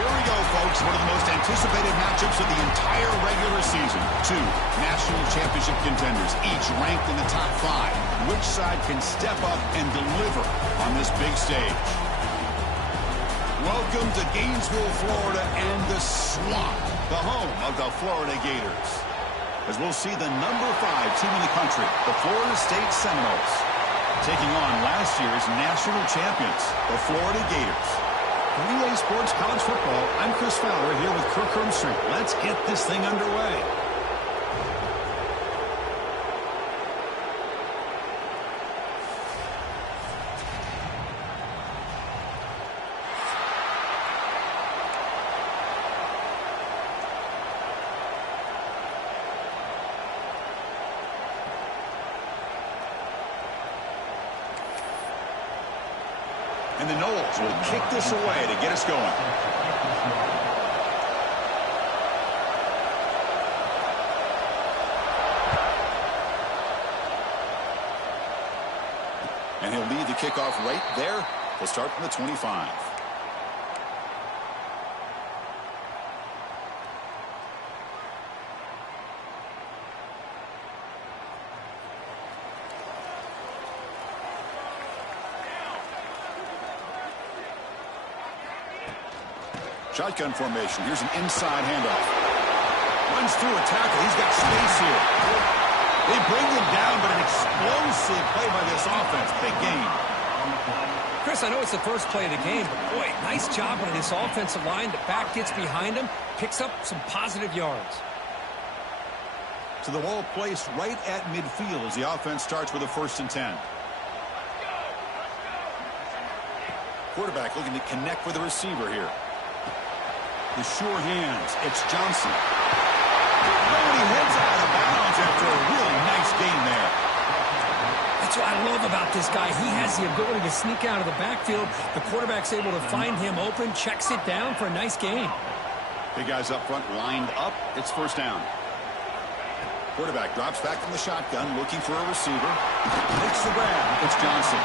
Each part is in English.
Here we go, folks. One of the most anticipated matchups of the entire regular season. Two national championship contenders, each ranked in the top 5. Which side can step up and deliver on this big stage? Welcome to Gainesville, Florida, and the Swamp, the home of the Florida Gators. As we'll see the number 5 team in the country, the Florida State Seminoles, taking on last year's national champions, the Florida Gators. 3A Sports College Football, I'm Chris Fowler here with Kirk Hermstring. Let's get this thing underway. And the Noles will kick this away to get us going. And he'll lead the kickoff right there. We'll start from the 25. Shotgun formation. Here's an inside handoff. Runs through a tackle. He's got space here. They bring him down, but an explosive play by this offense. Big game. Chris, I know it's the first play of the game, but boy, nice job by this offensive line. The back gets behind him, picks up some positive yards. So the ball placed right at midfield as the offense starts with a 1st and 10. Quarterback looking to connect with the receiver here. The sure hands. It's Johnson. Oh, he heads out of bounds after a really nice game there. That's what I love about this guy. He has the ability to sneak out of the backfield. The quarterback's able to find him open, checks it down for a nice gain. Big guys up front lined up. It's 1st down. Quarterback drops back from the shotgun, looking for a receiver. Makes the grab. It's Johnson.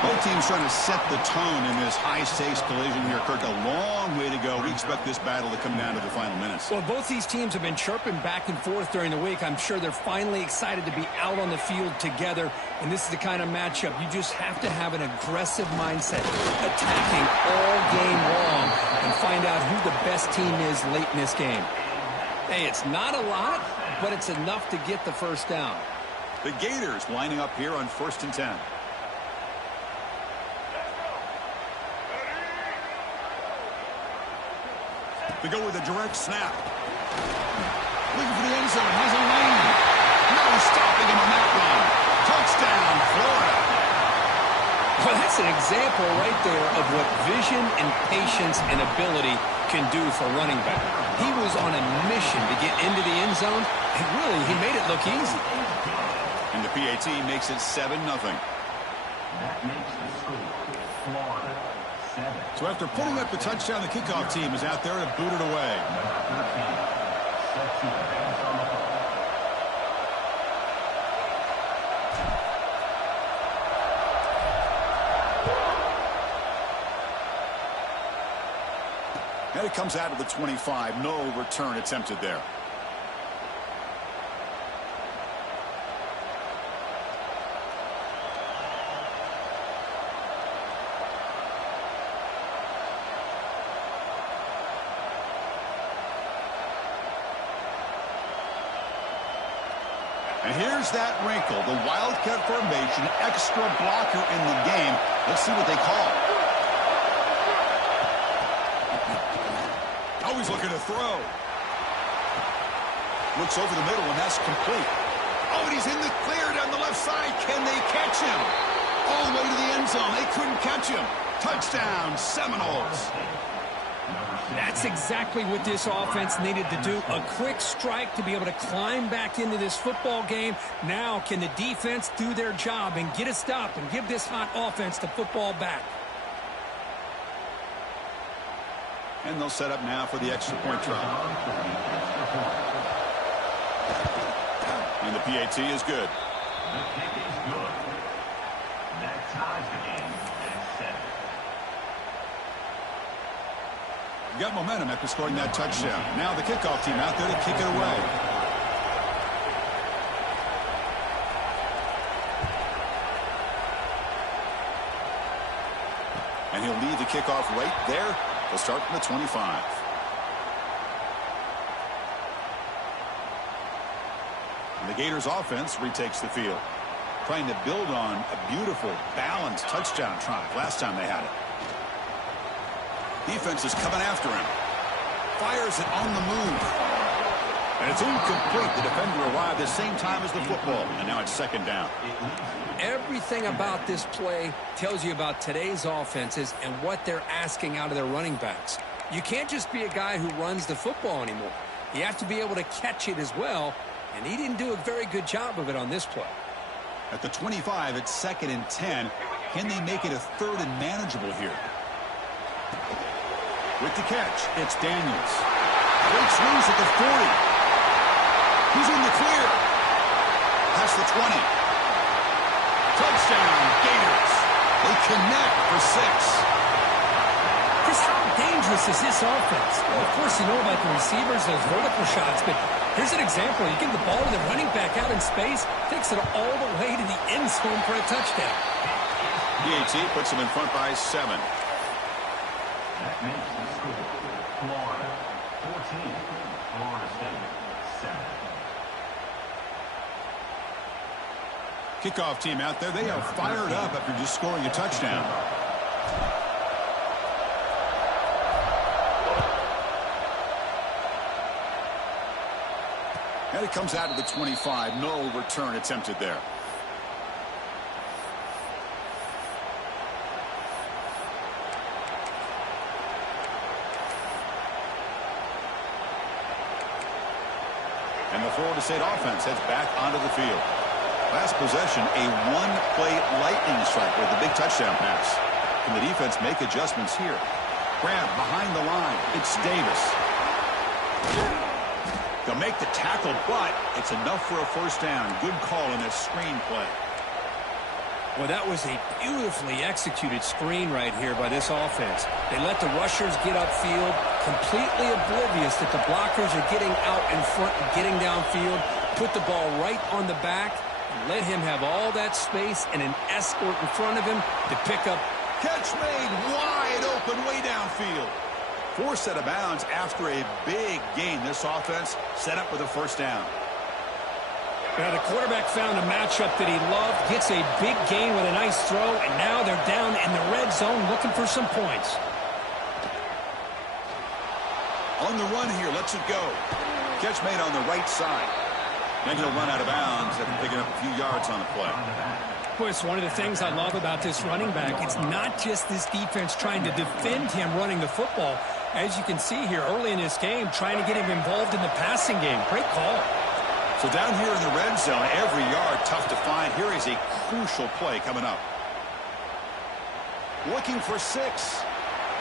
Both teams trying to set the tone in this high-stakes collision here, Kirk. A long way to go. We expect this battle to come down to the final minutes. Well, both these teams have been chirping back and forth during the week. I'm sure they're finally excited to be out on the field together. And this is the kind of matchup you just have to have an aggressive mindset, attacking all game long, and find out who the best team is late in this game. Hey, it's not a lot, but it's enough to get the 1st down. The Gators lining up here on 1st and 10. They go with a direct snap. Looking for the end zone. Has a lane. No stopping him on that run. Touchdown, Florida. Well, that's an example right there of what vision and patience and ability can do for running back. He was on a mission to get into the end zone, and really, he made it look easy. And the PAT makes it 7-0. That makes the score Florida 7. So after putting up the touchdown, the kickoff team is out there to boot it away. And it comes out of the 25. No return attempted there. And here's that wrinkle, the Wildcat formation, extra blocker in the game. Let's see what they call. Always looking to throw. Looks over the middle, and that's complete. Oh, and he's in the clear down the left side. Can they catch him? All the way to the end zone. They couldn't catch him. Touchdown, Seminoles. That's exactly what this offense needed to do. A quick strike to be able to climb back into this football game. Now can the defense do their job and get a stop and give this hot offense the football back? And they'll set up now for the extra point try. And the PAT is good. The kick is good. That ties the game at 7. Got momentum after scoring that touchdown. Now the kickoff team out there to kick it away. And he'll leave the kickoff right there. He'll start from the 25. And the Gators offense retakes the field, trying to build on a beautiful, balanced touchdown drive last time they had it. Defense is coming after him. Fires it on the move. And it's incomplete. The defender arrived at the same time as the football. And now it's second down. Everything about this play tells you about today's offenses and what they're asking out of their running backs. You can't just be a guy who runs the football anymore. You have to be able to catch it as well. And he didn't do a very good job of it on this play. At the 25, it's 2nd and 10. Can they make it a 3rd and manageable here? With the catch, it's Daniels. Breaks loose at the 40. He's in the clear. Past the 20. Touchdown, Gators. They connect for 6. Chris, how dangerous is this offense? Well, of course, you know about the receivers, those vertical shots, but here's an example. You give the ball to the running back out in space, takes it all the way to the end zone for a touchdown. PAT puts them in front by 7. That makes the score Florida 14, Florida State 7. Kickoff team out there, they are fired up after just scoring a touchdown. And it comes out to the 25. No return attempted there. And the Florida State offense heads back onto the field. Last possession, a one-play lightning strike with a big touchdown pass. Can the defense make adjustments here? Grab behind the line. It's Davis. They'll make the tackle, but it's enough for a first down. Good call in this screen play. Well, that was a beautifully executed screen right here by this offense. They let the rushers get upfield, completely oblivious that the blockers are getting out in front and getting downfield, put the ball right on the back, and let him have all that space and an escort in front of him to pick up. Catch made wide open way downfield. Forced out of bounds after a big gain. This offense set up with a first down. Now the quarterback found a matchup that he loved, gets a big gain with a nice throw, and now they're down in the red zone looking for some points. On the run here, lets it go. Catch made on the right side. Then he'll run out of bounds after picking up a few yards on the play. Boy, it's one of the things I love about this running back. It's not just this defense trying to defend him running the football. As you can see here early in this game, trying to get him involved in the passing game. Great call. So down here in the red zone, every yard tough to find. Here is a crucial play coming up. Looking for 6.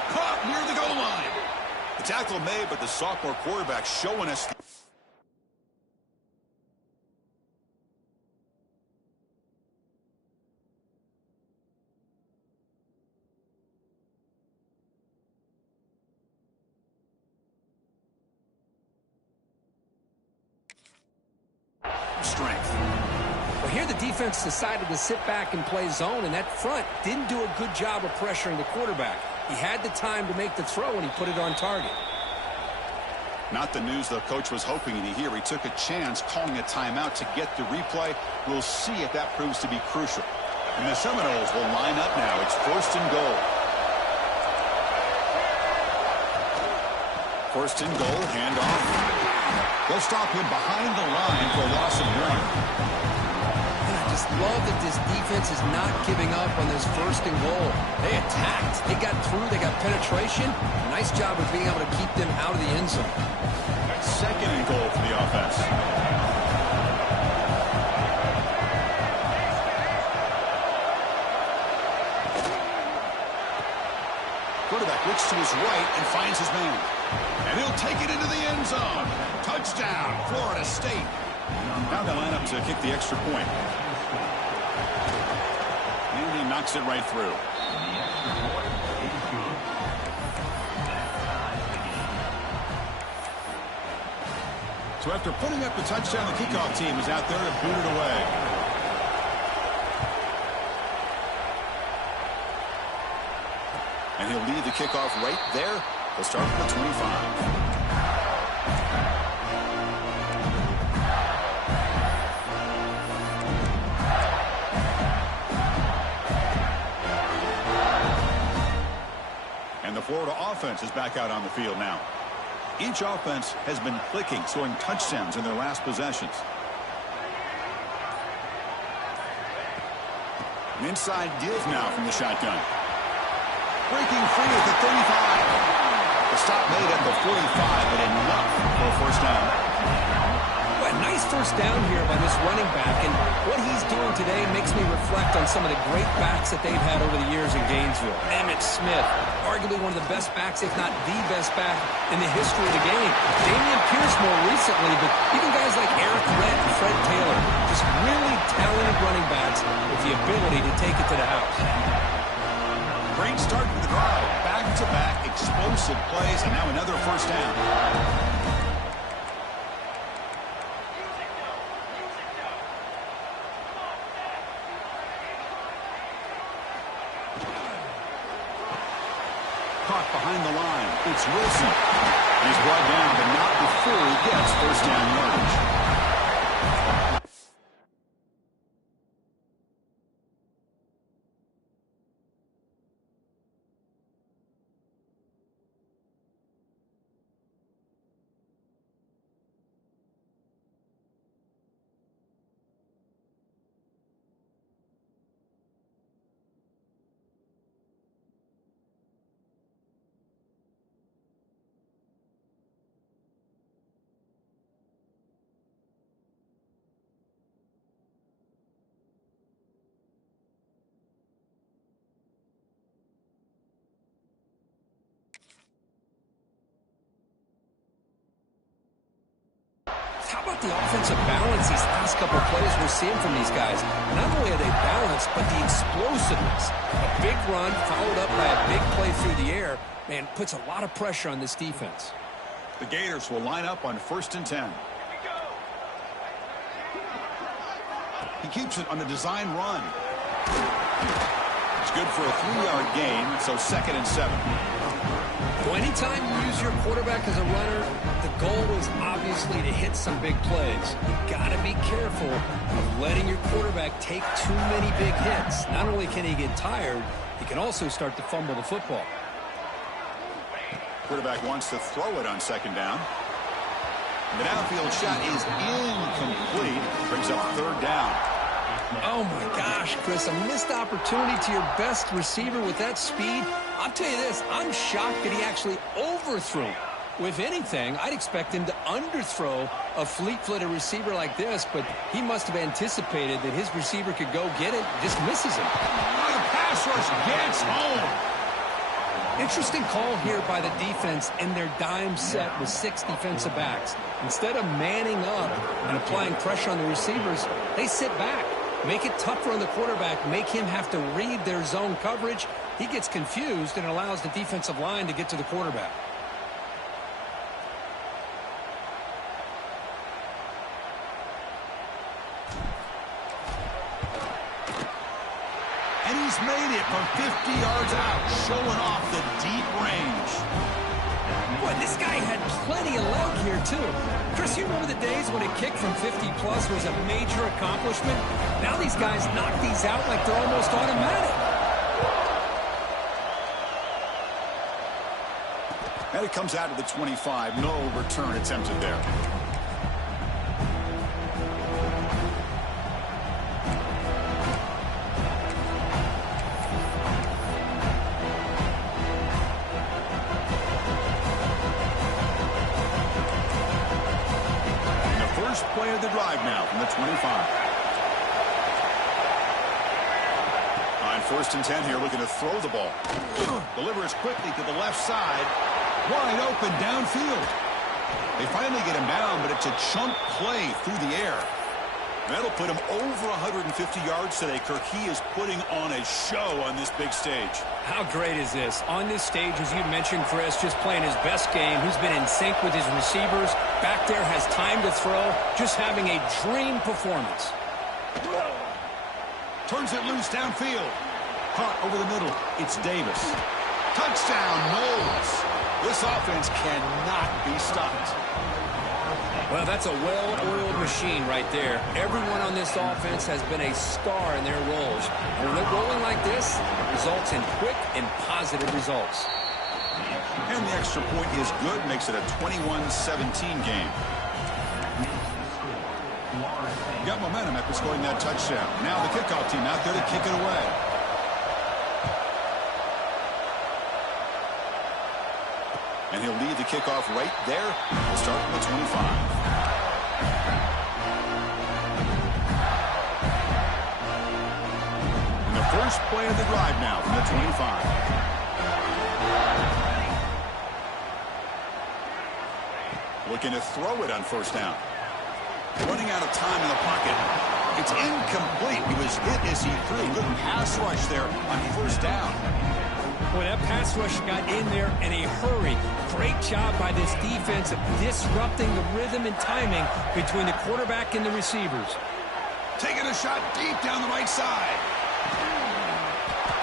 Caught near the goal line. The tackle made, but the sophomore quarterback showing us. Strength. Well, here the defense decided to sit back and play zone, and that front didn't do a good job of pressuring the quarterback. He had the time to make the throw, and he put it on target. Not the news the coach was hoping to hear. He took a chance calling a timeout to get the replay. We'll see if that proves to be crucial. And the Seminoles will line up now. It's 1st and goal. 1st and goal, handoff. They'll stop him behind the line for a loss of 1. And I just love that this defense is not giving up on this 1st and goal. They attacked. They got through. They got penetration. Nice job of being able to keep them out of the end zone. 2nd and goal for the offense. Quarterback looks to his right and finds his man. And he'll take it into the end zone. Touchdown, Florida State. Now they line up to kick the extra point. And he knocks it right through. So after putting up the touchdown, the kickoff team is out there to boot it away. And he'll lead the kickoff right there. He'll start from the 25. And the Florida offense is back out on the field now. Each offense has been clicking, scoring touchdowns in their last possessions. An inside give now from the shotgun. Breaking free at the 35. The stop made at the 45, but enough for a first down. Well, nice first down here by this running back, and what he's doing today makes me reflect on some of the great backs that they've had over the years in Gainesville. Emmitt Smith, arguably one of the best backs, if not the best back in the history of the game. Damian Pierce more recently, but even guys like Eric Redd and Fred Taylor, just really talented running backs with the ability to take it to the house. Great start to the drive. Back-to-back explosive plays, and now another first down. Caught behind the line. It's Wilson. He's brought down, but not before he gets first down yardage. How about the offensive balance these last couple of plays we're seeing from these guys? Not only are they balanced, but the explosiveness. A big run followed up by a big play through the air, man, puts a lot of pressure on this defense. The Gators will line up on 1st and 10. He keeps it on the design run. It's good for a 3-yard gain, so 2nd and 7. Well, anytime you use your quarterback as a runner, the goal is obviously to hit some big plays. You got to be careful of letting your quarterback take too many big hits. Not only can he get tired, he can also start to fumble the football. Quarterback wants to throw it on 2nd down. The downfield shot is incomplete. Brings up 3rd down. Oh, my gosh, Chris, a missed opportunity to your best receiver with that speed. I'll tell you this, I'm shocked that he actually overthrew him. If anything, I'd expect him to underthrow a fleet-footed receiver like this, but he must have anticipated that his receiver could go get it, just misses him. The pass rush gets home. Interesting call here by the defense in their dime set with 6 defensive backs. Instead of manning up and applying pressure on the receivers, they sit back. Make it tougher on the quarterback, make him have to read their zone coverage. He gets confused and allows the defensive line to get to the quarterback. And he's made it from 50 yards out, showing off the deep range. Boy, this guy had plenty of leg here, too. Chris, you remember the days when a kick from 50-plus was a major accomplishment? Now these guys knock these out like they're almost automatic. And it comes out to the 25. No return attempted there. Play of the drive now from the 25. On 1st and 10 here, looking to throw the ball. Delivers quickly to the left side. Wide open downfield. They finally get him down, but it's a chunk play through the air. That'll put him over 150 yards today, Kirk. He is putting on a show on this big stage. How great is this? On this stage, as you mentioned, Chris, just playing his best game. He's been in sync with his receivers. Back there, has time to throw. Just having a dream performance. Turns it loose downfield. Caught over the middle. It's Davis. Touchdown, Knowles. This offense cannot be stopped. Well, that's a well-oiled machine right there. Everyone on this offense has been a star in their roles. And when they're rolling like this, it results in quick and positive results. And the extra point is good, makes it a 21-17 game. Got momentum after scoring that touchdown. Now the kickoff team out there to kick it away. And he'll lead the kickoff right there. We'll start from the 25. And the first play of the drive now from the 25. Looking to throw it on first down. Running out of time in the pocket. It's incomplete. He was hit as he threw. Good pass rush there on first down. Boy, that pass rush got in there in a hurry. Great job by this defense of disrupting the rhythm and timing between the quarterback and the receivers. Taking a shot deep down the right side.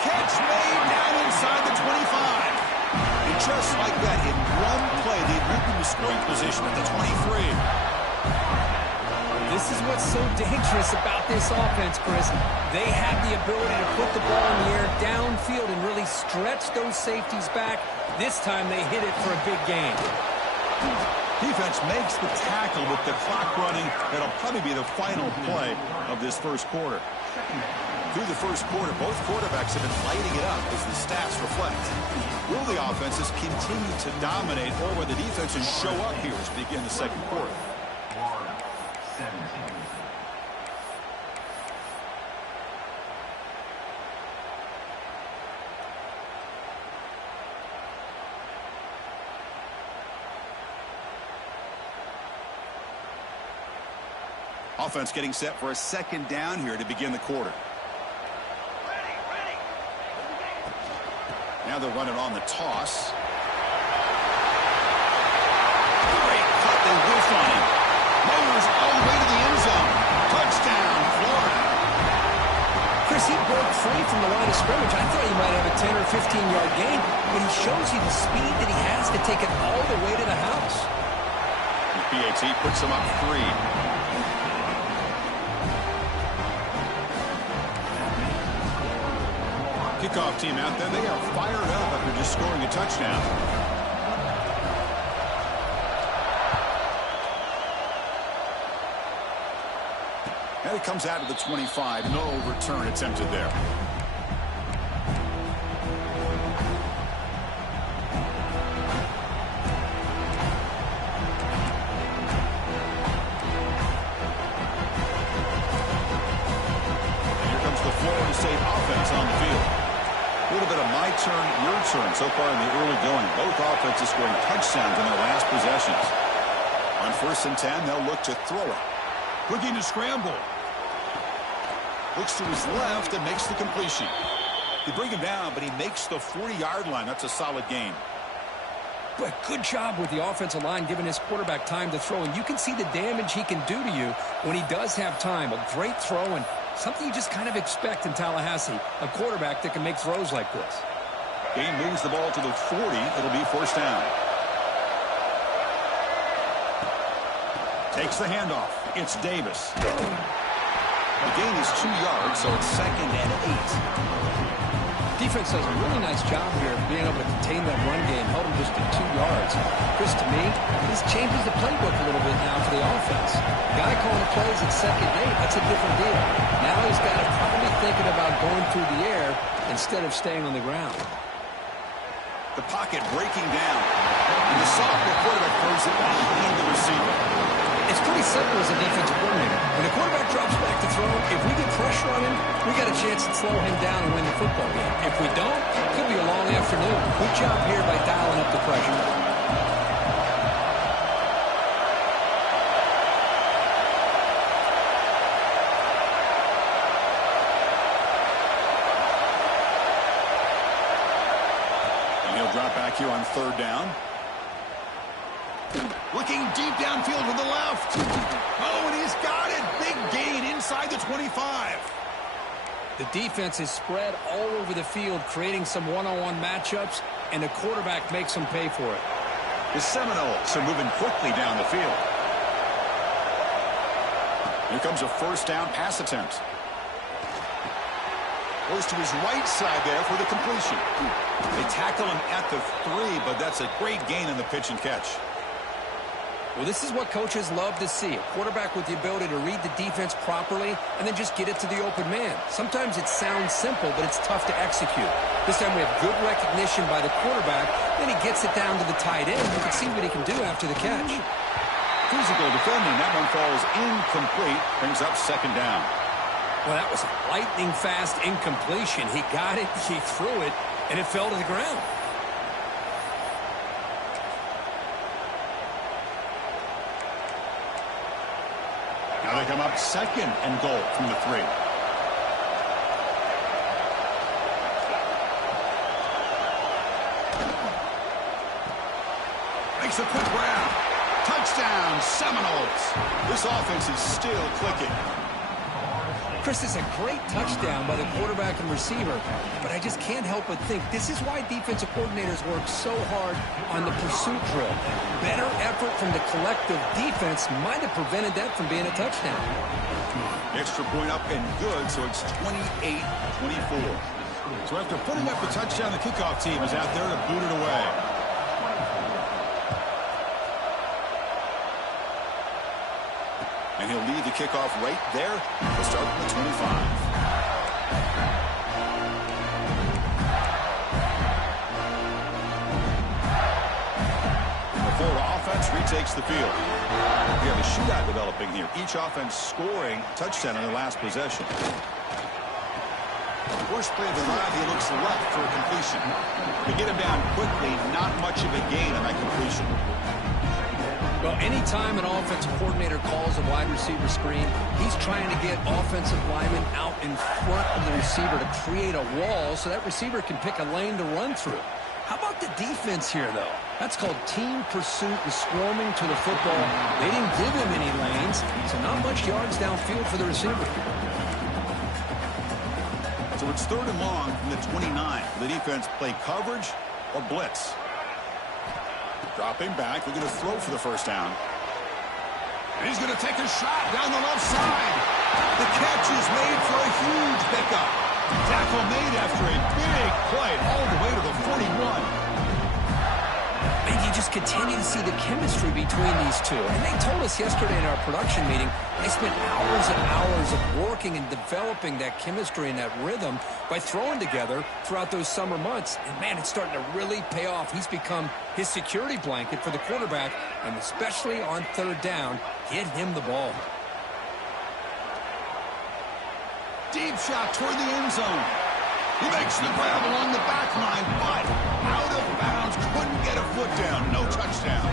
Catch made down inside the 25. And just like that, in one play, they moved into scoring position at the 23. This is what's so dangerous about this offense, Chris. They have the ability to put the ball in the air downfield and really stretch those safeties back. This time they hit it for a big gain. Defense makes the tackle with the clock running. That'll probably be the final play of this first quarter. Through the first quarter, both quarterbacks have been lighting it up as the stats reflect. Will the offenses continue to dominate, or will the defenses show up here as we begin the second quarter? Offense getting set for a second down here to begin the quarter. Now they're running on the toss. Great cut, they whiff on him. Motors all the way to the end zone. Touchdown, Florida. Chris, he broke free from the line of scrimmage. I thought he might have a 10 or 15-yard gain, but he shows you the speed that he has to take it all the way to the house. The PAT puts him up 3. Kickoff team out there. They are fired up after just scoring a touchdown. And it comes out of the 25. No return attempted there. And here comes the Florida State offense on the field. A little bit of my turn, your turn so far in the early going. Both offenses scoring touchdowns in their last possessions. On 1st and 10, they'll look to throw it. Looking to scramble. Looks to his left and makes the completion. They bring him down, but he makes the 40-yard line. That's a solid gain. But good job with the offensive line giving his quarterback time to throw. And you can see the damage he can do to you when he does have time. A great throw and something you just kind of expect in Tallahassee. A quarterback that can make throws like this. Game moves the ball to the 40. It'll be first down. Takes the handoff. It's Davis. The gain is 2 yards, so it's 2nd and 8. Defense does a really nice job here of being able to contain that run game, held him just to 2 yards. Chris, to me, this changes the playbook a little bit now for the offense. Guy calling the plays at 2nd and 8, that's a different deal. Now he's got to probably thinking about going through the air instead of staying on the ground. The pocket breaking down. And the sophomore quarterback throws it behind the receiver. It's pretty simple as a defensive coordinator. When the quarterback drops back to throw, if we get pressure on him, we got a chance to slow him down and win the football game. If we don't, it could be a long afternoon. Good job here by dialing up the pressure. He'll drop back here on third down. Looking deep downfield to the left. Oh, and he's got it. Big gain inside the 25. The defense is spread all over the field, creating some one-on-one matchups, and the quarterback makes them pay for it. The Seminoles are moving quickly down the field. Here comes a first down pass attempt. Goes to his right side there for the completion. They tackle him at the 3, but that's a great gain in the pitch and catch. Well, this is what coaches love to see. A quarterback with the ability to read the defense properly and then just get it to the open man. Sometimes it sounds simple, but it's tough to execute. This time we have good recognition by the quarterback. Then he gets it down to the tight end. You can see what he can do after the catch. Physical defending. That one falls incomplete. Brings up second down. Well, that was a lightning-fast incompletion. He got it, he threw it, and it fell to the ground. Now they come up second and goal from the 3. Makes a quick grab. Touchdown, Seminoles. This offense is still clicking. Chris, is a great touchdown by the quarterback and receiver, but I just can't help but think this is why defensive coordinators work so hard on the pursuit drill. Better effort from the collective defense might have prevented that from being a touchdown. Extra point up and good, so it's 28-24. So after putting up the touchdown, the kickoff team is out there to boot it away. And he'll lead the kickoff right there. We'll start with the 25. The Florida offense retakes the field. We have a shootout developing here. Each offense scoring touchdown on their last possession. First play of the drive, he looks left for a completion. They get him down quickly, not much of a gain on that completion. Well, anytime an offensive coordinator calls a wide receiver screen, he's trying to get offensive linemen out in front of the receiver to create a wall so that receiver can pick a lane to run through. How about the defense here, though? That's called team pursuit and swarming to the football. They didn't give him any lanes, so not much yards downfield for the receiver. So it's third and long from the 29. The defense play coverage or blitz. Dropping back, looking to throw for the first down. And he's going to take a shot down the left side. The catch is made for a huge pickup. Tackle made after a big play all the way to the 41. And you just continue to see the chemistry between these two. And they told us yesterday in our production meeting, they spent hours and hours of working and developing that chemistry and that rhythm by throwing together throughout those summer months. And, man, it's starting to really pay off. He's become his security blanket for the quarterback, and especially on third down, get him the ball. Deep shot toward the end zone. He makes the grab along the back line, but out of bounds. Couldn't get a foot down. No touchdown.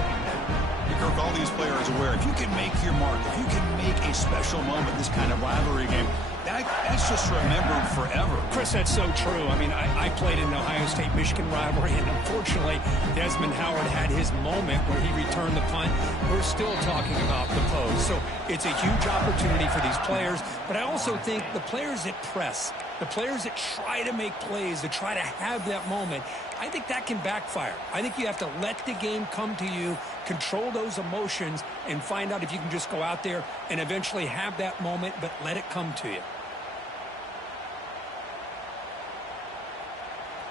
Kirk, all these players aware, if you can make your mark, if you can make a special moment, this kind of rivalry game, that's just remembered forever. Chris, that's so true. I mean, I played in the Ohio State-Michigan rivalry, and unfortunately, Desmond Howard had his moment where he returned the punt. We're still talking about the pose. So it's a huge opportunity for these players, but I also think the players that press, the players that try to make plays, that try to have that moment, I think that can backfire. I think you have to let the game come to you, control those emotions, and find out if you can just go out there and eventually have that moment, but let it come to you.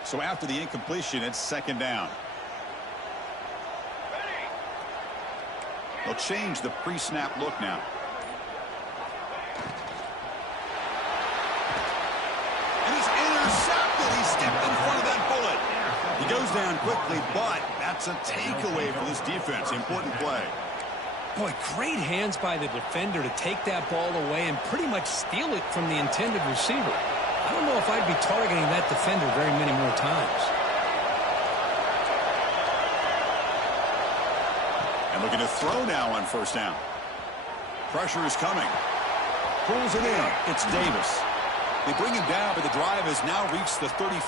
So after the incompletion, it's second down. They'll change the pre-snap look now. And he's intercepted. He stepped in front of that bullet. He goes down quickly, but that's a takeaway for this defense. Important play. Boy, great hands by the defender to take that ball away and pretty much steal it from the intended receiver. I don't know if I'd be targeting that defender very many more times. And looking to throw now on first down. Pressure is coming. Pulls it in. It's Davis. They bring him down, but the drive has now reached the 35.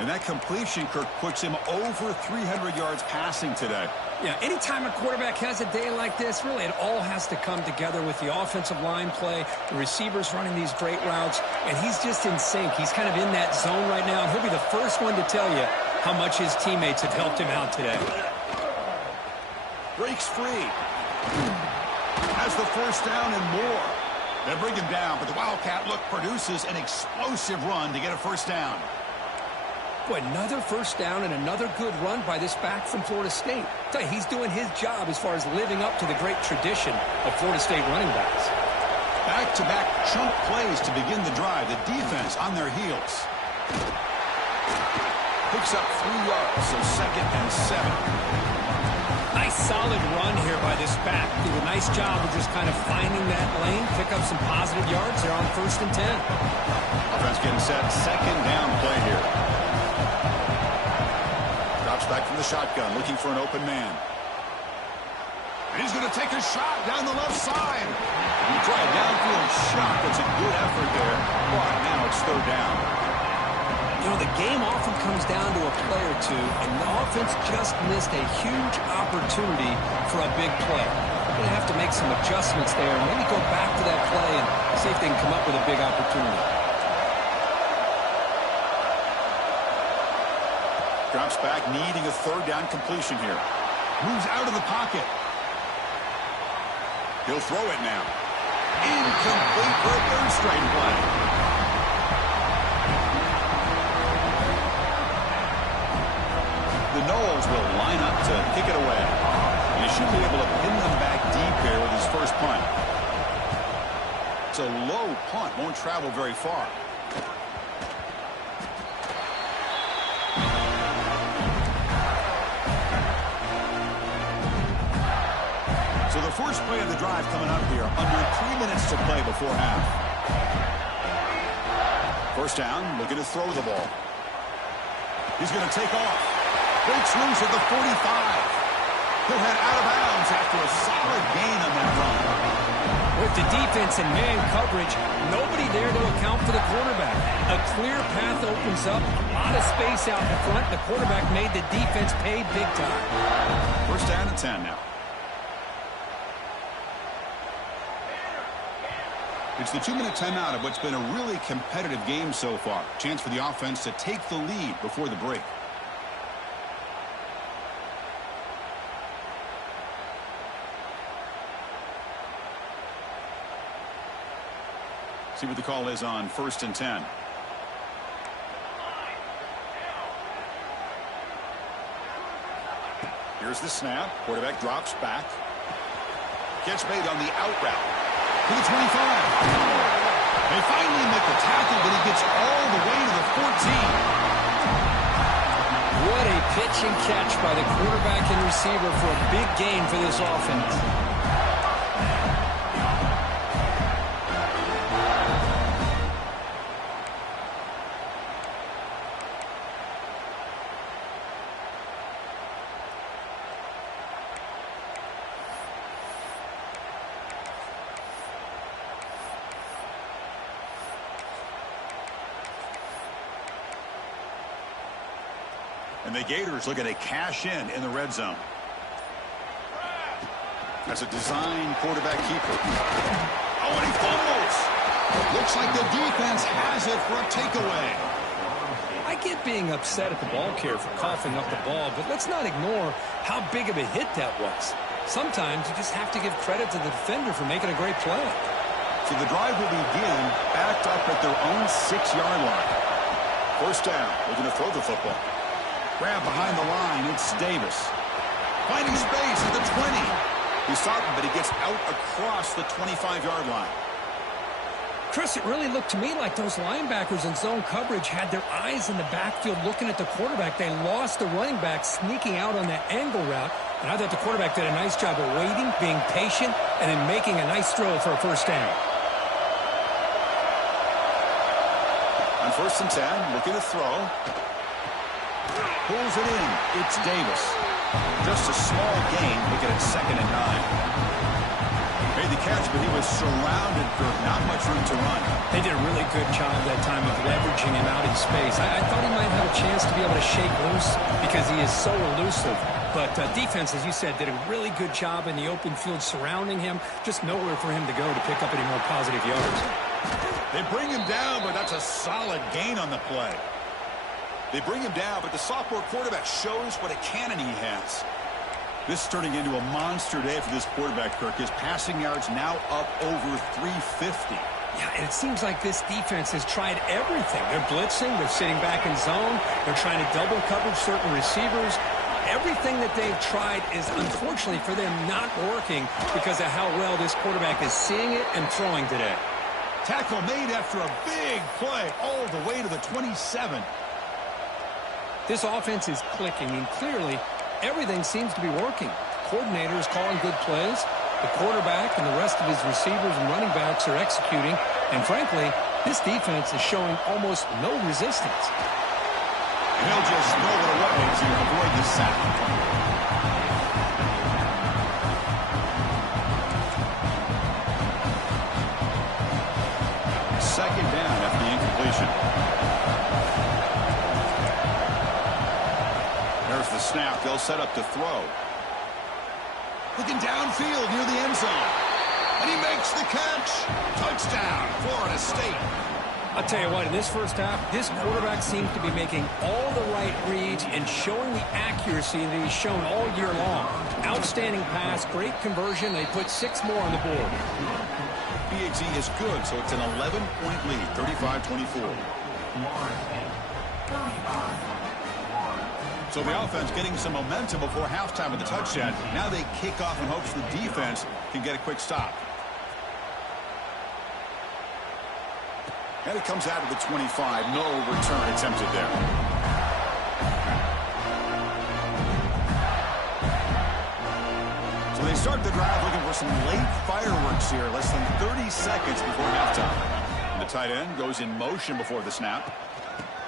And that completion, Kirk, puts him over 300 yards passing today. Yeah, anytime a quarterback has a day like this, really it all has to come together with the offensive line play, the receivers running these great routes, and he's just in sync. He's kind of in that zone right now, and he'll be the first one to tell you how much his teammates have helped him out today. Breaks free. Has the first down and more. They bring him down, but the Wildcat look produces an explosive run to get a first down. Boy, another first down and another good run by this back from Florida State. I tell you, he's doing his job as far as living up to the great tradition of Florida State running backs. Back-to-back chunk plays to begin the drive. The defense on their heels. Picks up 3 yards, so 2nd and 7. Nice solid run here by this back. Did a nice job of just kind of finding that lane, pick up some positive yards there on 1st and 10. Offense getting set. 2nd down play here. Drops back from the shotgun, looking for an open man. And he's going to take a shot down the left side. He tried a downfield shot. That's a good effort there. But now it's 3rd down. You know, the game often comes down to a play or two, and the offense just missed a huge opportunity for a big play. They're going to have to make some adjustments there and maybe go back to that play and see if they can come up with a big opportunity. Drops back, needing a 3rd down completion here. Moves out of the pocket. He'll throw it now. Incomplete for a 3rd straight play. The Noles will line up to kick it away. And he should be able to pin them back deep here with his first punt. It's a low punt, won't travel very far. So the first play of the drive coming up here, under 3 minutes to play before half. First down, looking to throw the ball. He's going to take off. Breaks loose at the 45. He'll head out of bounds after a solid gain on that run. With the defense and man coverage, nobody there to account for the quarterback. A clear path opens up, a lot of space out in front. The quarterback made the defense pay big time. First down and 10 now. It's the 2-minute timeout of what's been a really competitive game so far. Chance for the offense to take the lead before the break. See what the call is on 1st and 10. Here's the snap. Quarterback drops back. Catch made on the out route. To the 25. They finally make the tackle, but he gets all the way to the 14. What a pitch and catch by the quarterback and receiver for a big gain for this offense. And the Gators looking to cash in the red zone. That's a design quarterback keeper. Oh, and he fumbles. Looks like the defense has it for a takeaway. I get being upset at the ball carrier for coughing up the ball, but let's not ignore how big of a hit that was. Sometimes you just have to give credit to the defender for making a great play. So the drive will begin backed up at their own 6-yard line. First down. Looking to throw the football. Grab behind the line. It's Davis. Finding space at the 20. He stopped him, but he gets out across the 25-yard line. Chris, it really looked to me like those linebackers in zone coverage had their eyes in the backfield looking at the quarterback. They lost the running back sneaking out on that angle route. And I thought the quarterback did a nice job of waiting, being patient, and then making a nice throw for a first down. On 1st and 10, looking to throw. Pulls it in. It's Davis. Just a small gain. Looking at 2nd and 9. Made made the catch, but he was surrounded for not much room to run. They did a really good job that time of leveraging him out in space. I thought he might have a chance to be able to shake loose because he is so elusive. But defense, as you said, did a really good job in the open field surrounding him. Just nowhere for him to go to pick up any more positive yards. They bring him down, but that's a solid gain on the play. They bring him down, but the sophomore quarterback shows what a cannon he has. This is turning into a monster day for this quarterback, Kirk. His passing yards now up over 350. Yeah, and it seems like this defense has tried everything. They're blitzing, they're sitting back in zone, they're trying to double coverage certain receivers. Everything that they've tried is, unfortunately for them, not working because of how well this quarterback is seeing it and throwing today. Tackle made after a big play all the way to the 27. This offense is clicking, and clearly everything seems to be working. The coordinator is calling good plays. The quarterback and the rest of his receivers and running backs are executing. And frankly, this defense is showing almost no resistance. And he'll just throw it away to avoid the sack. Second down after the incompletion. There's the snap. They'll set up to throw. Looking downfield near the end zone. And he makes the catch. Touchdown, Florida State. I'll tell you what, in this first half, this quarterback seems to be making all the right reads and showing the accuracy that he's shown all year long. Outstanding pass, great conversion. They put 6 more on the board. BAT is good, so it's an 11-point lead, 35-24. So the offense getting some momentum before halftime with the touchdown. Now they kick off in hopes the defense can get a quick stop. And it comes out of the 25. No return attempted there. So they start the drive looking for some late fireworks here. Less than 30 seconds before halftime. And the tight end goes in motion before the snap.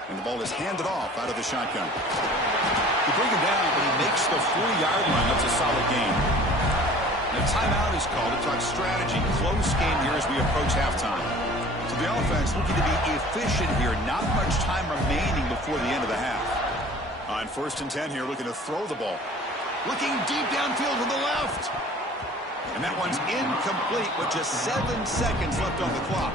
And the ball is handed off out of the shotgun. They bring him down, but he makes the 4-yard line. That's a solid gain. And a timeout is called to talk strategy. Close game here as we approach halftime. So the offense looking to be efficient here. Not much time remaining before the end of the half. On 1st and 10 here, looking to throw the ball. Looking deep downfield to the left. And that one's incomplete with just 7 seconds left on the clock.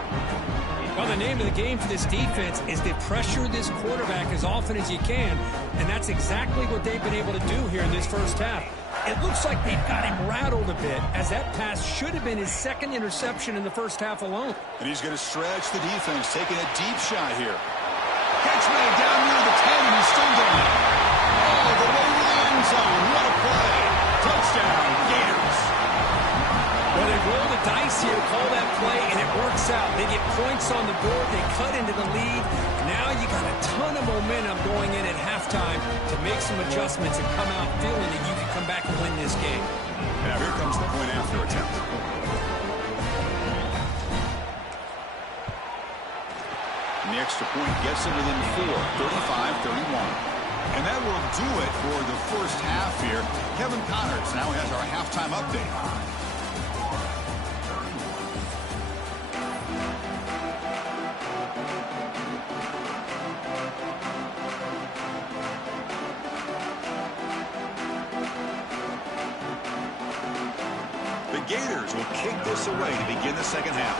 Well, the name of the game for this defense is to pressure this quarterback as often as you can, and that's exactly what they've been able to do here in this first half. It looks like they've got him rattled a bit, as that pass should have been his 2nd interception in the first half alone. And he's going to stretch the defense, taking a deep shot here. Catch made down near the 10, and he's still going. All the way to the end zone. What a play. Touchdown, Gators. Well, they roll the dice here to call that play, and it works out. They get points on the board. They cut into the lead. Now you got a ton of momentum going in at halftime to make some adjustments and come out feeling that you can come back and win this game. Now here comes the point after attempt. And the extra point gets it within 4, 35-31. And that will do it for the first half here. Kevin Connors now has our halftime update. The Gators will kick this away to begin the second half.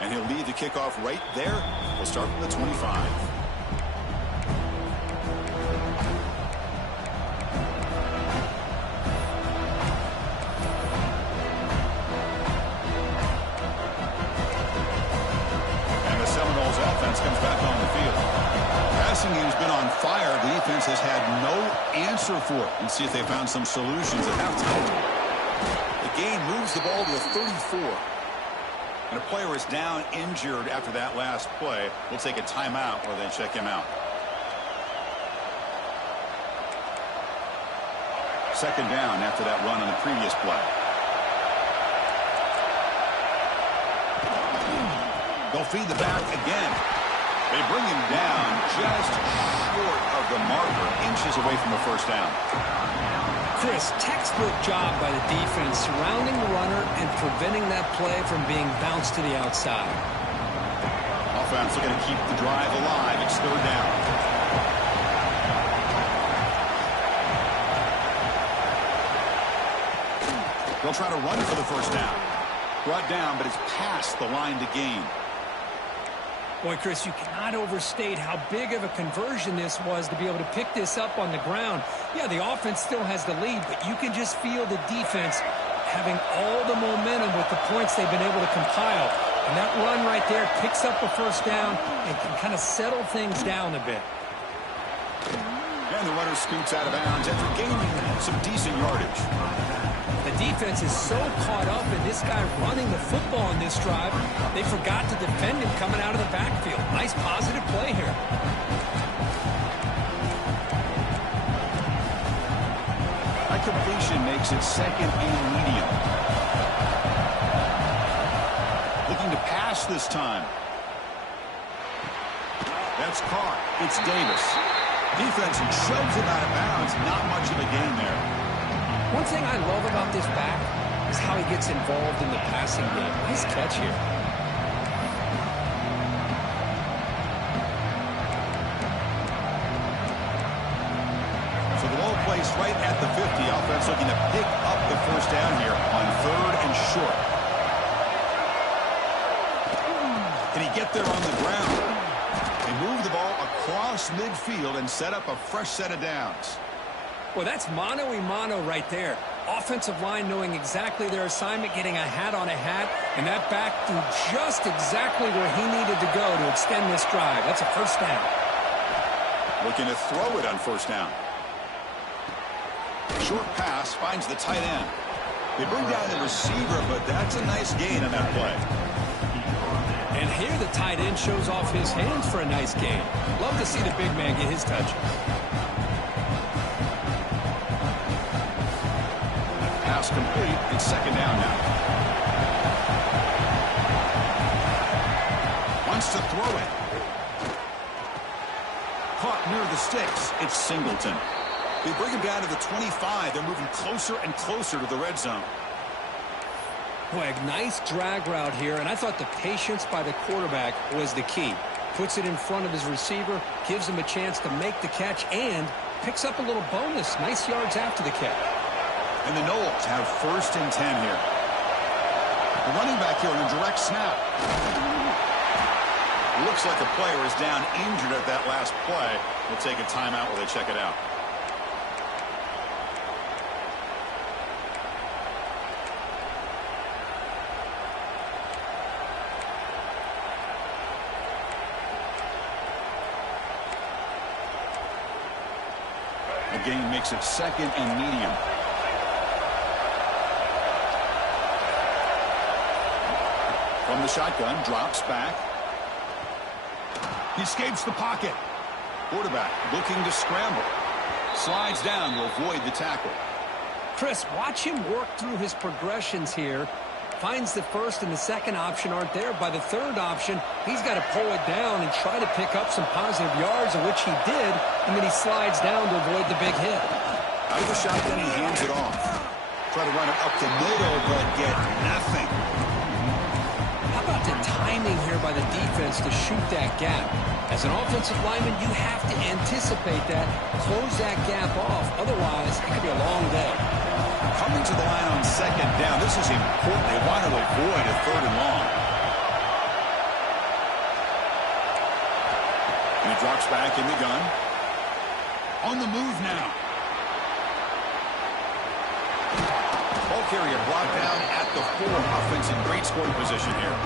And he'll lead the kickoff right there. We'll start from the 25. And the Seminoles offense comes back on the field. Passing game's been on fire. The defense has had no answer for it. And see if they found some solutions at halftime. The game moves the ball to the 34. And a player is down injured after that last play. We'll take a timeout or then check him out. Second down after that run on the previous play. They'll feed the back again. They bring him down just short of the marker, inches away from a first down. Chris, textbook job by the defense surrounding the runner and preventing that play from being bounced to the outside. Offense looking to keep the drive alive. It's third down. They'll try to run for the first down. Brought down, but it's past the line to gain. Boy, Chris, you cannot overstate how big of a conversion this was to be able to pick this up on the ground. Yeah, the offense still has the lead, but you can just feel the defense having all the momentum with the points they've been able to compile. And that run right there picks up a first down and can kind of settle things down a bit. And the runner scoots out of bounds after gaining some decent yardage. The defense is so caught up in this guy running the football in this drive, they forgot to defend him coming out of the backfield. Nice positive play here. That completion makes it second and medium. Looking to pass this time. That's caught. It's Davis. Defense shoves him out of bounds. Not much of a gain there. One thing I love about this back is how he gets involved in the passing game. Nice catch here. So the ball placed right at the 50. Offense looking to pick up the first down here on third and short. Can he get there on the ground? They move the ball across midfield and set up a fresh set of downs. Well, that's mano-a-mano right there. Offensive line knowing exactly their assignment, getting a hat on a hat, and that back threw just exactly where he needed to go to extend this drive. That's a first down. Looking to throw it on first down. Short pass finds the tight end. They bring down the receiver, but that's a nice gain on that play. And here the tight end shows off his hands for a nice gain. Love to see the big man get his touches. Pass complete. It's second down now. Wants to throw it. Caught near the sticks. It's Singleton. They bring him down to the 25. They're moving closer and closer to the red zone. Boy, a nice drag route here, and I thought the patience by the quarterback was the key. Puts it in front of his receiver, gives him a chance to make the catch, and picks up a little bonus. Nice yards after the catch. And the Knowles have first and 10 here. The running back here on a direct snap. Looks like the player is down injured at that last play. We'll take a timeout while they check it out. The game makes it second and medium. From the shotgun, drops back. He escapes the pocket. Quarterback looking to scramble. Slides down to avoid the tackle. Chris, watch him work through his progressions here. Finds the first and the second option aren't there. By the third option, he's got to pull it down and try to pick up some positive yards, of which he did, and then he slides down to avoid the big hit. Out of the shotgun, he hands it off. Try to run it up the middle, but get nothing. How about the timing here by the defense to shoot that gap? As an offensive lineman, you have to anticipate that, close that gap off. Otherwise, it could be a long day. Coming to the line on second down. This is important. They want to avoid a third and long. And he drops back in the gun. On the move now. Ball carrier brought down at the 4. Offense in great scoring position here.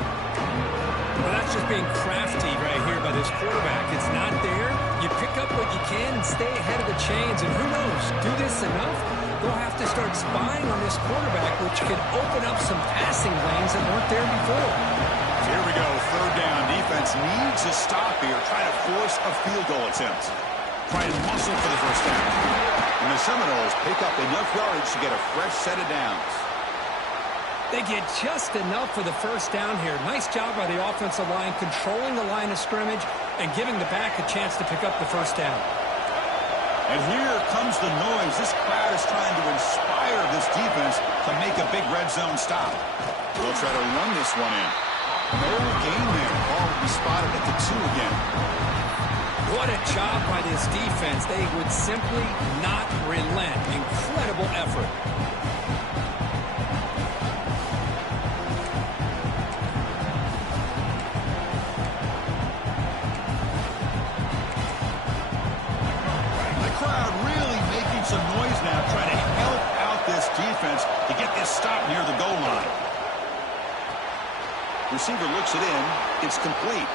Well, that's just being crafty right here by this quarterback. It's not there. You pick up what you can and stay ahead of the chains. And who knows, do this enough, they'll have to start spying on this quarterback, which could open up some passing lanes that weren't there before. Here we go, third down. Defense needs a stop here, trying to force a field goal attempt. Trying to muscle for the first down. And the Seminoles pick up enough yards to get a fresh set of downs. They get just enough for the first down here. Nice job by the offensive line, controlling the line of scrimmage and giving the back a chance to pick up the first down. And here comes the noise. This crowd is trying to inspire this defense to make a big red zone stop. They'll try to run this one in. No gain there. Ball will be spotted at the 2 again. What a job by this defense. They would simply not relent. Incredible effort. To get this stop near the goal line. Receiver looks it in. It's complete.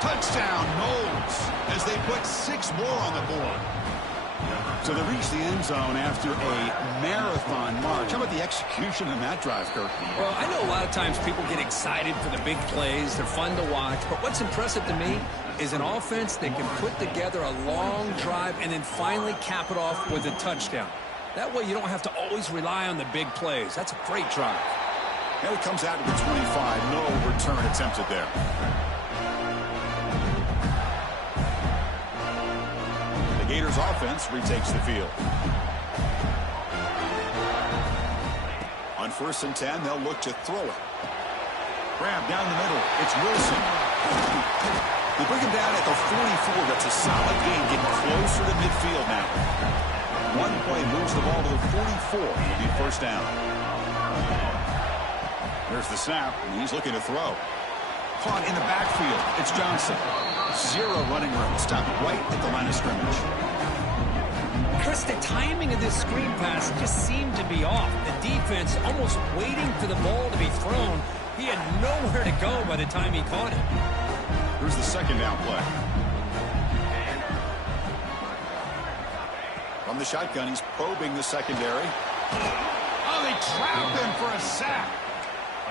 Touchdown, Knowles, as they put 6 more on the board. So they reach the end zone after a marathon march. How about the execution in that drive, Kirk? Well, I know a lot of times people get excited for the big plays. They're fun to watch. But what's impressive to me is an offense that can put together a long drive and then finally cap it off with a touchdown. That way you don't have to always rely on the big plays. That's a great drive. And it comes out to the 25. No return attempted there. The Gators offense retakes the field. On 1st and 10, they'll look to throw it. Grab down the middle. It's Wilson. They bring him down at the 44. That's a solid gain. Getting closer to midfield now. One play moves the ball to the 44. It'll be first down. There's the snap, and he's looking to throw. Caught in the backfield. It's Johnson. 0 running room. Stopped right at the line of scrimmage. Chris, the timing of this screen pass just seemed to be off. The defense almost waiting for the ball to be thrown. He had nowhere to go by the time he caught it. Here's the second down play. From the shotgun, he's probing the secondary. Oh, they trap him for a sack.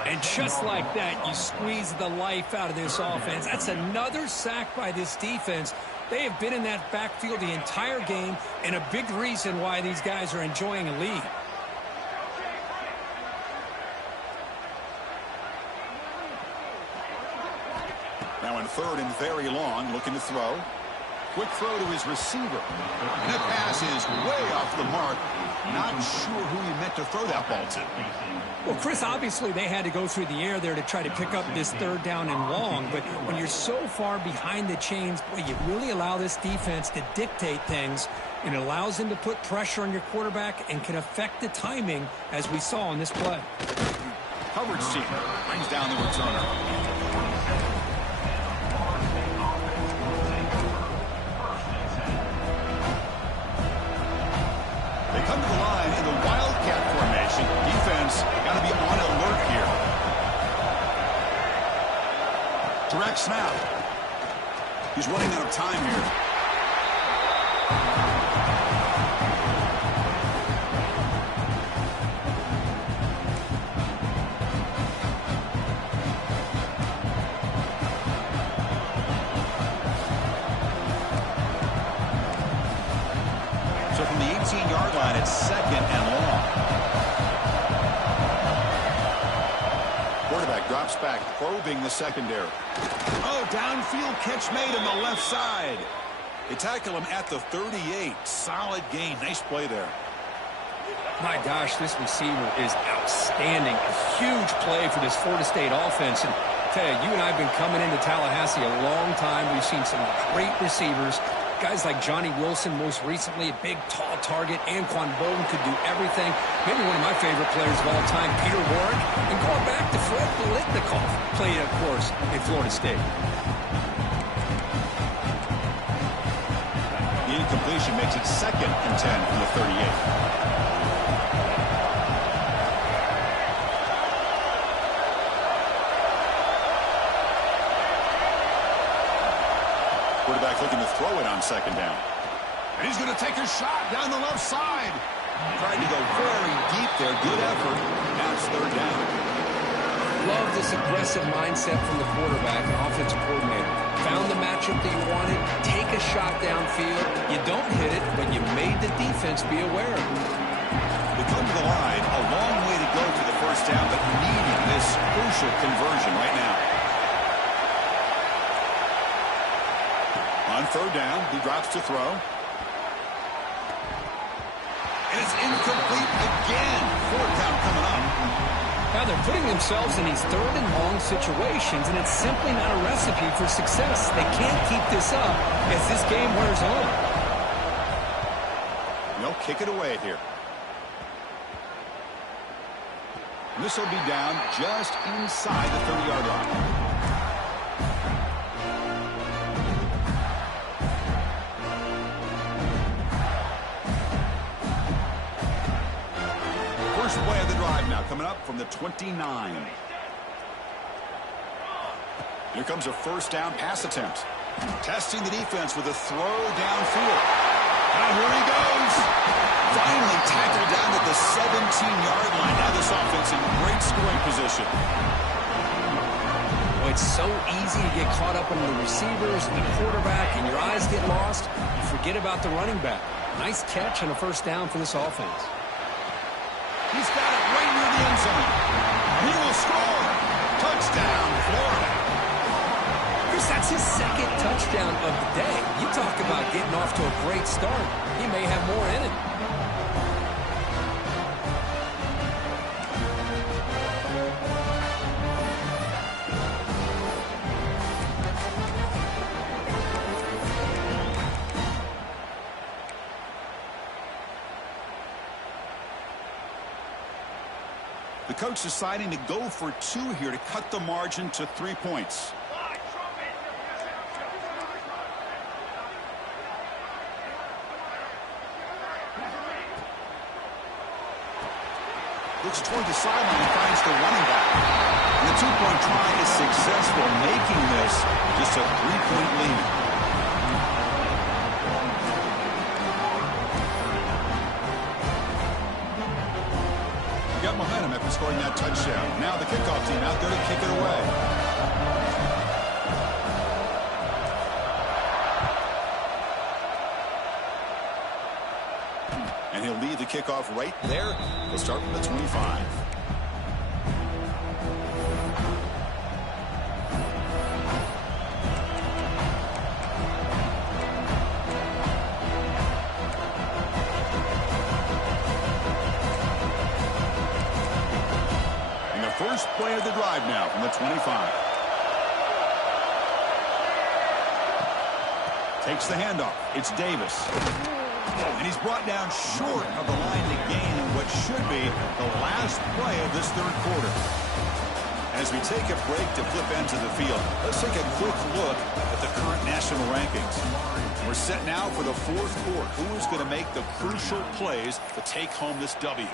And just like that, you squeeze the life out of this offense. That's another sack by this defense. They have been in that backfield the entire game, and a big reason why these guys are enjoying a lead. Now in 3rd and very long, looking to throw. Quick throw to his receiver. And that pass is way off the mark. Not sure who he meant to throw that ball to. Well, Chris, obviously they had to go through the air there to try to pick up this 3rd down and long. But when you're so far behind the chains, boy, you really allow this defense to dictate things. And it allows them to put pressure on your quarterback and can affect the timing, as we saw on this play. Coverage team brings down the returner. Come to the line in the Wildcat formation. Defense got to be on alert here. Direct snap. He's running out of time here. So from the 18-yard line, it's 2nd and long. Quarterback drops back, probing the secondary. Oh, downfield catch made on the left side. They tackle him at the 38. Solid gain. Nice play there. My gosh, this receiver is outstanding. A huge play for this Florida State offense. And tell you, you and I have been coming into Tallahassee a long time. We've seen some great receivers. Guys like Johnny Wilson, most recently, a big, tall target. Anquan Bolden could do everything. Maybe one of my favorite players of all time, Peter Warrick. And going back to Fred Biletnikoff, played, of course, in Florida State. The incompletion makes it 2nd and 10 from the 38. Quarterback looking to throw it on 2nd down. And he's going to take a shot down the left side. Trying to go very deep there. Good effort. Now it's 3rd down. Love this aggressive mindset from the quarterback and offensive coordinator. Found the matchup that you wanted. Take a shot downfield. You don't hit it, but you made the defense be aware. They come to the line. A long way to go for the first first down, but needing this crucial conversion right now. On third down, he drops to throw. And it's incomplete again. Fourth down coming up. Now they're putting themselves in these third and long situations, and it's simply not a recipe for success. They can't keep this up as this game wears on. They'll kick it away here. This will be down just inside the 30-yard line. First play of the drive now coming up from the 29. Here comes a first down pass attempt. Testing the defense with a throw downfield. Now here he goes. Finally tackled down at the 17-yard line. Now this offense in great scoring position. Well, it's so easy to get caught up on the receivers and the quarterback, and your eyes get lost. You forget about the running back. Nice catch and a first down for this offense. He's got it right near the end zone. He will score. Touchdown, Florida. Chris, that's his second touchdown of the day. You talk about getting off to a great start. He may have more in it. The coach deciding to go for two here to cut the margin to 3 points. Looks toward the sideline and finds the running back. And the two-point try is successful, making this just a 3-point lead. Got momentum after scoring that touchdown. Now the kickoff team out there to kick it away. And he'll lead the kickoff right there. He'll start from the 25. First play of the drive now from the 25. Takes the handoff. It's Davis. And he's brought down short of the line to gain in what should be the last play of this third quarter. As we take a break to flip ends of the field, let's take a quick look at the current national rankings. We're set now for the fourth quarter. Who is going to make the crucial plays to take home this W?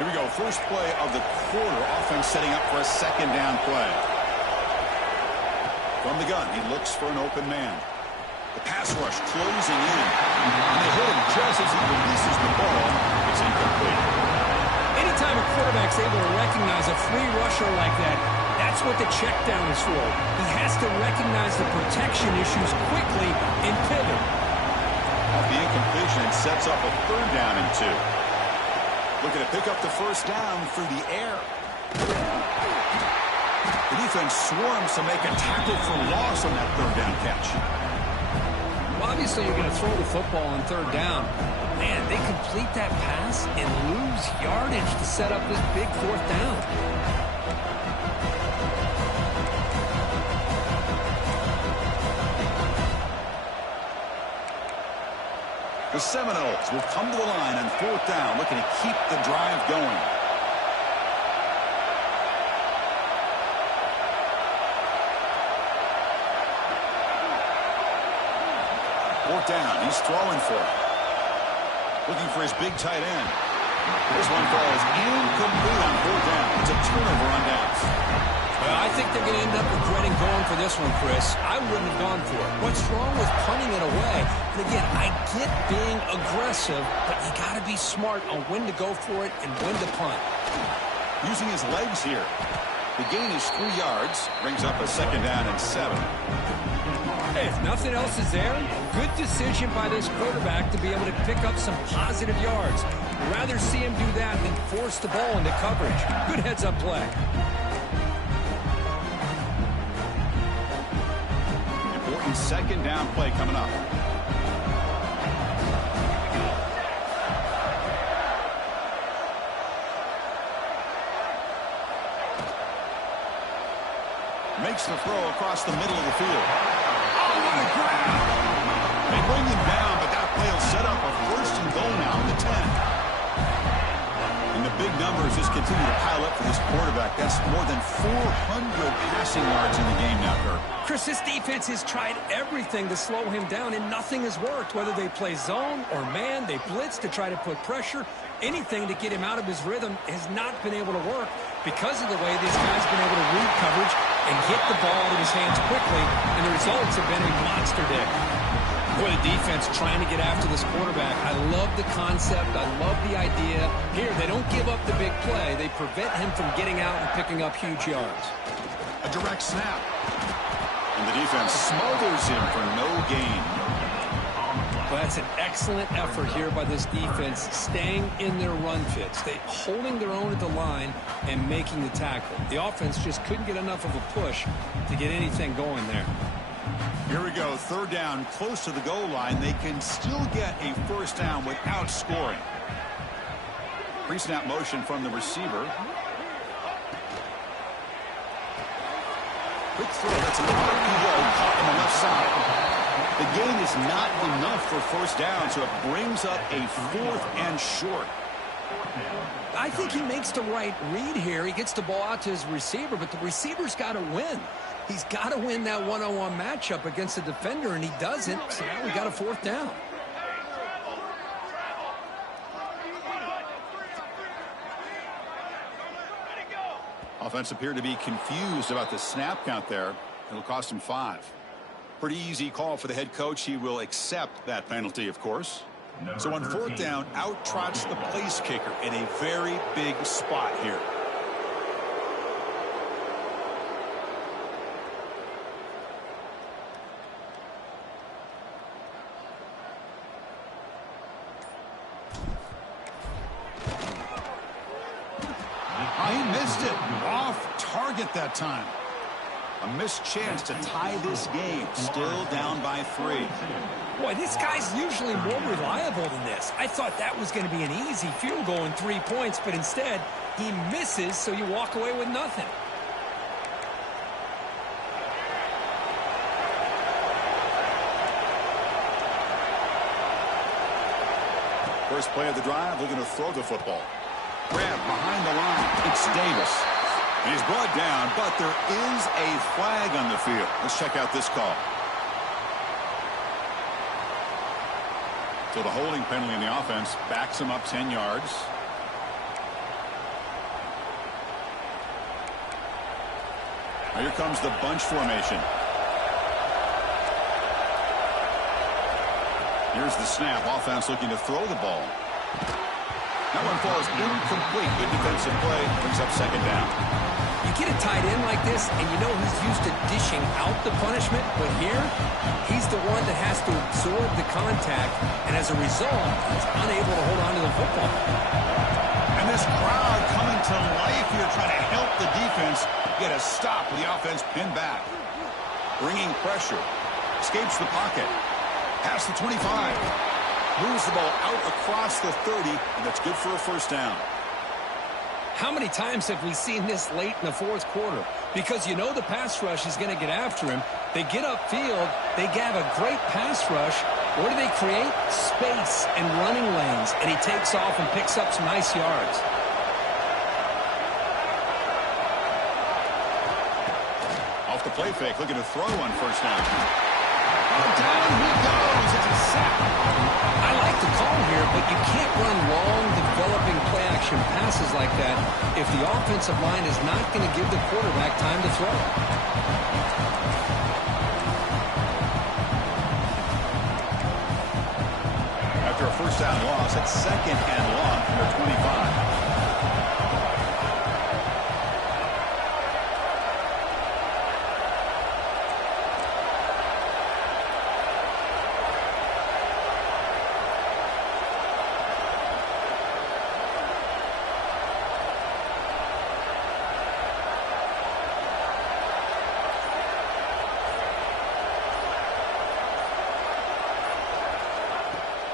Here we go. First play of the quarter. Offense setting up for a second down play. From the gun, he looks for an open man. The pass rush closing in. And they hit him just as he releases the ball. It's incomplete. Anytime a quarterback's able to recognize a free rusher like that, that's what the check down is for. He has to recognize the protection issues quickly and pivot. Off the incompletion, sets up a third down and 2. Looking to pick up the first down through the air. The defense swarms to make a tackle for loss on that third down catch. Well, obviously, you're going to throw the football on third down. Man, they complete that pass and lose yardage to set up this big fourth down. The Seminoles will come to the line on fourth down, looking to keep the drive going. Fourth down, he's throwing for it. Looking for his big tight end. This one falls incomplete on fourth down. It's a turnover on downs. Well, I think they're going to end up regretting going for this one, Chris. I wouldn't have gone for it. What's wrong with punting it away? And again, I get being aggressive, but you got to be smart on when to go for it and when to punt. Using his legs here. The gain is 3 yards, brings up a 2nd down and 7. Hey, if nothing else is there, good decision by this quarterback to be able to pick up some positive yards. Rather see him do that than force the ball into coverage. Good heads-up play. Important 2nd down play coming up. Makes the throw across the middle of the field. Oh, what a grab! They bring him down, but that play will set up a 1st and goal now at the 10. And the big numbers just continue to pile up for this quarterback. That's more than 400 passing yards in the game now, Kirk. Chris, this defense has tried everything to slow him down, and nothing has worked. Whether they play zone or man, they blitz to try to put pressure. Anything to get him out of his rhythm has not been able to work because of the way this guy's been able to read coverage and get the ball out of his hands quickly, and the results have been a monster day. Boy, the defense trying to get after this quarterback. I love the concept. I love the idea. Here, they don't give up the big play. They prevent him from getting out and picking up huge yards. A direct snap. And the defense smothers him for no gain. Well, that's an excellent effort here by this defense, staying in their run fits. They holding their own at the line and making the tackle. The offense just couldn't get enough of a push to get anything going there. Here we go, 3rd down, close to the goal line. They can still get a 1st down without scoring. Pre-snap motion from the receiver. Quick throw, that's an RPO caught on the left side. The gain is not enough for 1st down, so it brings up a 4th and short. I think he makes the right read here. He gets the ball out to his receiver, but the receiver's got to win. He's got to win that one-on-one matchup against the defender, and he doesn't, so now we got a 4th down. Offense appeared to be confused about the snap count there. It'll cost him 5. Pretty easy call for the head coach. He will accept that penalty, of course. So on 4th down, out trots the place kicker in a very big spot here. He missed it. Off target that time. A missed chance to tie this game. Still down by 3. Boy, this guy's usually more reliable than this. I thought that was going to be an easy field goal in 3 points, but instead, he misses, so you walk away with nothing. First play of the drive, they're going to throw the football. Grab behind the line. It's Davis. He's brought down, but there is a flag on the field. Let's check out this call. So the holding penalty in the offense backs him up 10 yards. Now here comes the bunch formation. Here's the snap. Offense looking to throw the ball. That one falls incomplete. Good defensive play. Brings up 2nd down. You get a tight end like this, and you know he's used to dishing out the punishment, but here, he's the one that has to absorb the contact, and as a result, he's unable to hold on to the football. And this crowd coming to life here trying to help the defense get a stop with the offense pinned back. Bringing pressure. Escapes the pocket. Past the 25. Moves the ball out across the 30, and that's good for a 1st down. How many times have we seen this late in the 4th quarter? Because you know the pass rush is going to get after him. They get upfield. They have a great pass rush. What do they create? Space and running lanes. And he takes off and picks up some nice yards. Off the play fake, looking to throw on 1st down. Down he goes. It's a sack. I like the call here, but you can't run long, developing play-action passes like that if the offensive line is not going to give the quarterback time to throw. After a 1st down loss, it's 2nd and long from their 25.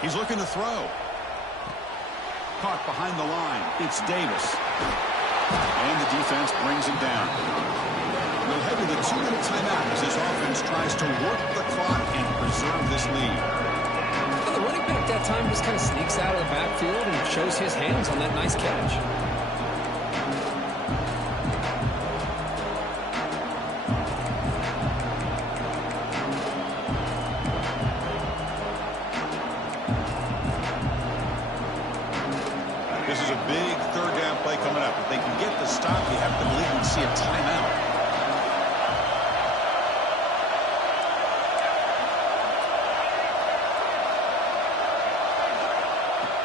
He's looking to throw. Caught behind the line. It's Davis. And the defense brings him down. We'll head to the 2-minute timeout as this offense tries to work the clock and preserve this lead. Well, the running back that time just kind of sneaks out of the backfield and shows his hands on that nice catch. This is a big third down play coming up. If they can get the stop, you have to believe we'll see a timeout.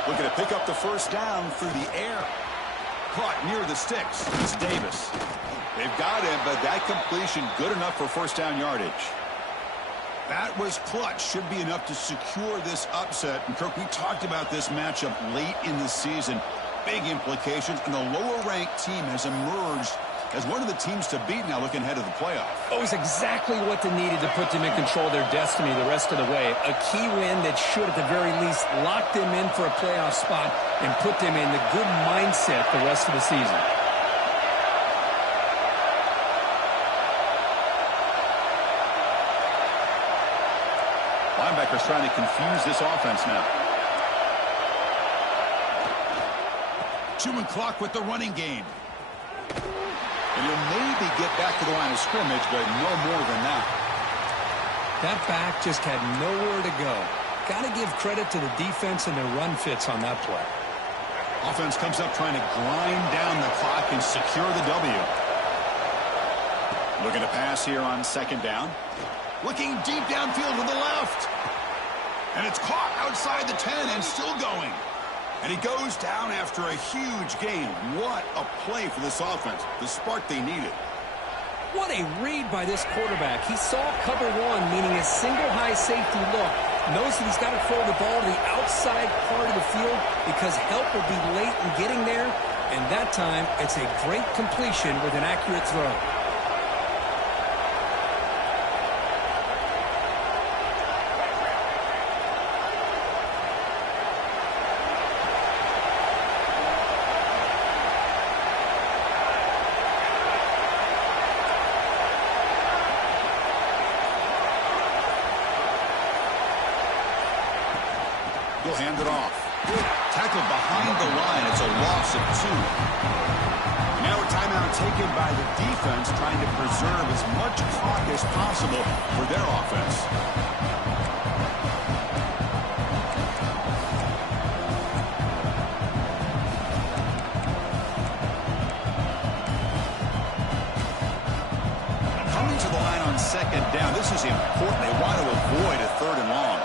Looking to pick up the first down through the air. Caught near the sticks. It's Davis. They've got him, but that completion good enough for first down yardage. That was clutch. Should be enough to secure this upset. And Kirk, we talked about this matchup late in the season. Big implications, and the lower-ranked team has emerged as one of the teams to beat now looking ahead of the playoff. It was exactly what they needed to put them in control of their destiny the rest of the way. A key win that should, at the very least, lock them in for a playoff spot and put them in the good mindset the rest of the season. Linebackers trying to confuse this offense now. Chewing clock with the running game. And he'll maybe get back to the line of scrimmage, but no more than that. That back just had nowhere to go. Got to give credit to the defense and their run fits on that play. Offense comes up trying to grind down the clock and secure the W. Looking to pass here on second down. Looking deep downfield to the left. And it's caught outside the 10 and still going. And he goes down after a huge gain. What a play for this offense. The spark they needed. What a read by this quarterback. He saw cover one, meaning a single high safety look. Knows that he's got to throw the ball to the outside part of the field because help will be late in getting there. And that time, it's a great completion with an accurate throw. He'll hand it off. Tackled behind the line. It's a loss of 2. Now a timeout taken by the defense, trying to preserve as much clock as possible for their offense. Coming to the line on second down. This is important. They want to avoid a third and long.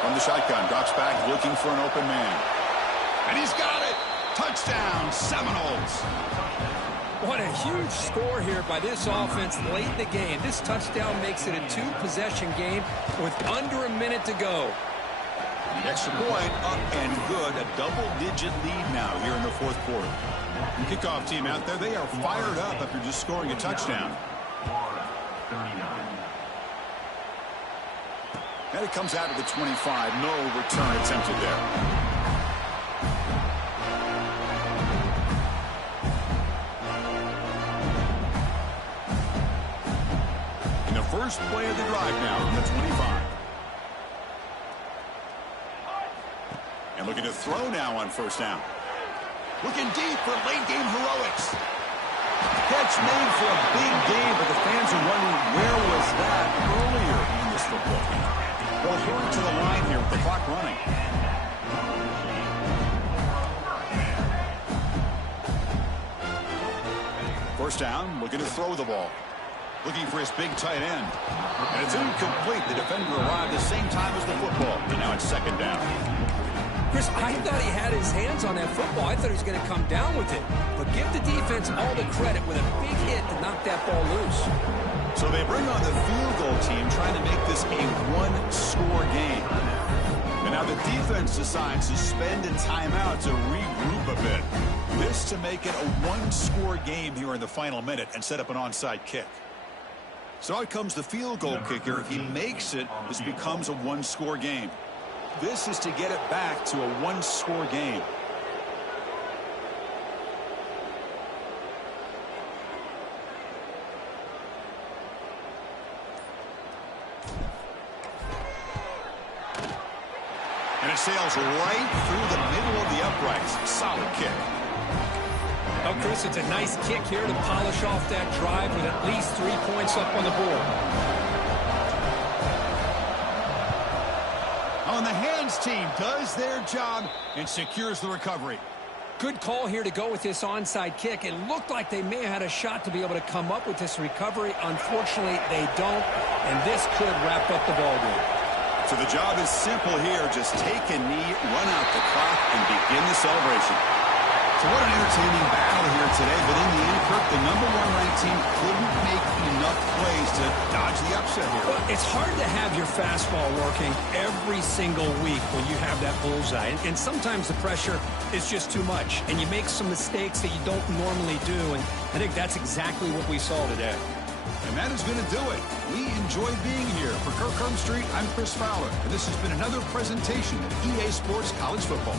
From the shotgun, drops back, looking for an open man. And he's got it! Touchdown, Seminoles! What a huge score here by this offense late in the game. This touchdown makes it a 2-possession game with under a minute to go. The extra point up and good. A double-digit lead now here in the fourth quarter. Kickoff team out there, they are fired up after just scoring a touchdown. And it comes out of the 25. No return attempted there. In the first play of the drive now from the 25. And looking to throw now on first down. Looking deep for late-game heroics. Catch made for a big game, but the fans are wondering where was that earlier in this football game. Well, hurry to the line here with the clock running. First down, looking to throw the ball. Looking for his big tight end. And it's incomplete. The defender arrived the same time as the football. And now it's second down. Chris, I thought he had his hands on that football. I thought he was going to come down with it. But give the defense all the credit with a big hit to knock that ball loose. So they bring on the field goal team, trying to make this a one-score game. And now the defense decides to spend a timeout to regroup a bit. This to make it a one-score game here in the final minute and set up an onside kick. So out comes the field goal kicker. He makes it. This becomes a one-score game. This is to get it back to a one-score game. And it sails right through the middle of the uprights. Solid kick. Oh, Chris, it's a nice kick here to polish off that drive with at least 3 points up on the board. On the hands team does their job and secures the recovery. Good call here to go with this onside kick. It looked like they may have had a shot to be able to come up with this recovery. Unfortunately, they don't, and this could wrap up the ballgame. So the job is simple here. Just take a knee, run out the clock, and begin the celebration. So what an entertaining battle here today. But in the end, Kirk, the #1 ranked team couldn't make enough plays to dodge the upset here. Well, it's hard to have your fastball working every single week when you have that bullseye. And sometimes the pressure is just too much. And you make some mistakes that you don't normally do. And I think that's exactly what we saw today. And that is going to do it. We enjoyed being here. For Kirk Street, I'm Chris Fowler. And this has been another presentation of EA Sports College Football.